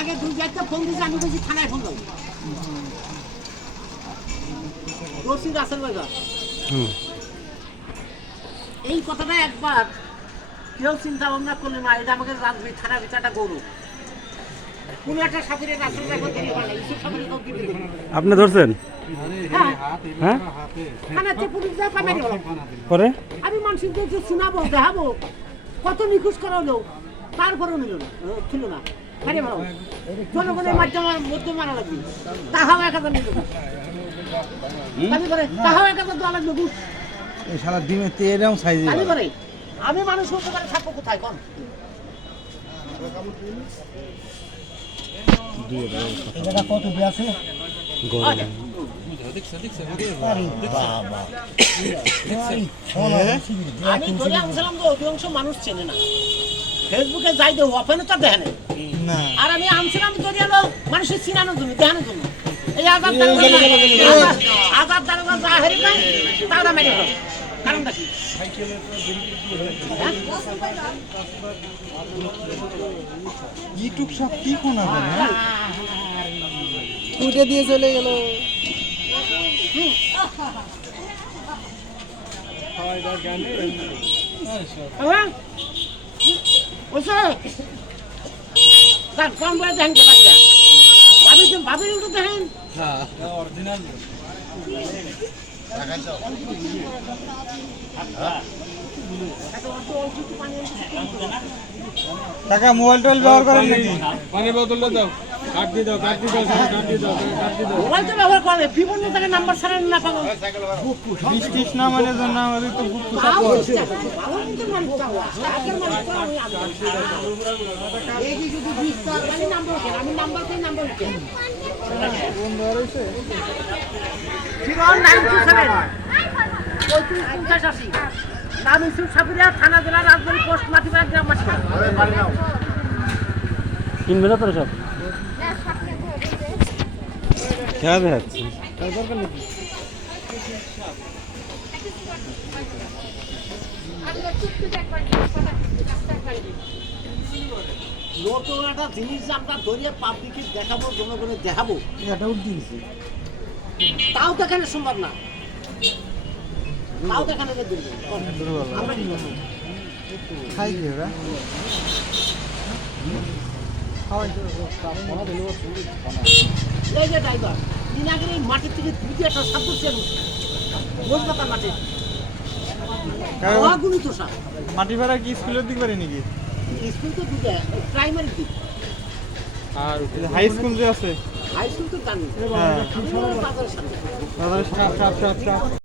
আগে দুই চারটা ফোন দিয়েছে, আমি বলছি থানায় ফোন দাও। রশিদ আসেন বাজার এই কথাটা একবার কেউ চিন্তা ভাবনা করলে না, এটা আমাকে রাজনীতি থানা বিচারটা গৌরব। কোন একটা সাপুরের রাস্তা এখন দেরি হয় না, ইসব সাপুরের তো দিবি। আপনি ধরছেন? হ্যাঁ হ্যাঁ থানাতে পুলিশ যা পামেরি হলো পরে আমি মানুষকে যে শোনাবো দেখাবো কত নিখোঁজ করা হলো, তারপরেও নিল না, ছিল না। আরে ভালো জনগণের মাধ্যমে মধ্যে মারা লাগবে, তাহাও 1000 নিল না, দাবি করে তাহাও 1000 দেওয়া লাগবে ঘুষ। এই শালা ডিমে তে এরকম সাইজ দাবি করে আমি মানুষ উপকারে থাকবো কোথায় কোন এটা কত দিয়ে আছে আমি ধরে আনছিলাম তো অধিকাংশ মানুষ চেনে না, ফেসবুকে যাই দেবো ওপেনে তো দেখে না, আর আমি আনছিলাম ধরে এলো মানুষের চিনানোর জন্য দেখানোর জন্য। এই আজাদ দারোগা যা হেরে পায় তারা মেরে ফেলো, কারণটা কি? ইউটিউব সব কি কোনা করে টুইটে দিয়ে চলে গেল। কম বলে দেখেন কে বাচ্চা ভাবির তো দেখেন টাকা মোবাইল টোবাইল ব্যবহার করেন নাকি? পানির বোতল দাও, কাট দিয়ে দাও, কাট দিয়ে দাও, কাট দিয়ে দাও, কাট দিয়ে দাও। মোবাইল তো ব্যবহার করে বিভিন্ন জায়গায় নাম্বার ছাড়া না পাবো। বৃষ্টিস না মানে জন্য আমাদের তো বুক পুষা তাও পড়ে। হচ্ছে না, ভালো কিন্তু মানুষ তাও আছে, আগের মানুষ তো আমি আনতাম। এই যে যদি 20 টাকা মানে নাম্বার উঠে, আমি নাম্বার পেয়ে নাম্বার উঠে। জীবন 927 35 নাম ইসুফ সাপুরিয়া, থানা জেলা রাজবাড়ী পোস্ট মাটিপাড়া গ্রাম মাটিপাড়া। কিনবে না তোরা সব খেলা দেখাচ্ছি। নতুন একটা জিনিস আমরা ধরিয়ে পাবলিকে দেখাবো, জনগণের দেখাবো, এটা উঠে দিয়েছে। তাও দেখানো সম্ভব না, তাও দেখানো আমরা কি করবো? খাই কি ওরা? এই যে ড্রাইভার দিন আগে এই মাটির থেকে দুটি একটা সাপ করছে রোজবাতার মাঠে অগুণিত সাপ। মাটি ভাড়া কি স্কুলের দিক পারে নাকি? স্কুল তো দুটো প্রাইমারি দিক, আর হাই স্কুল যে আছে হাই স্কুল তো জানি হ্যাঁ বাজারের সামনে। দাদা সাপ সাপ সাপ সাপ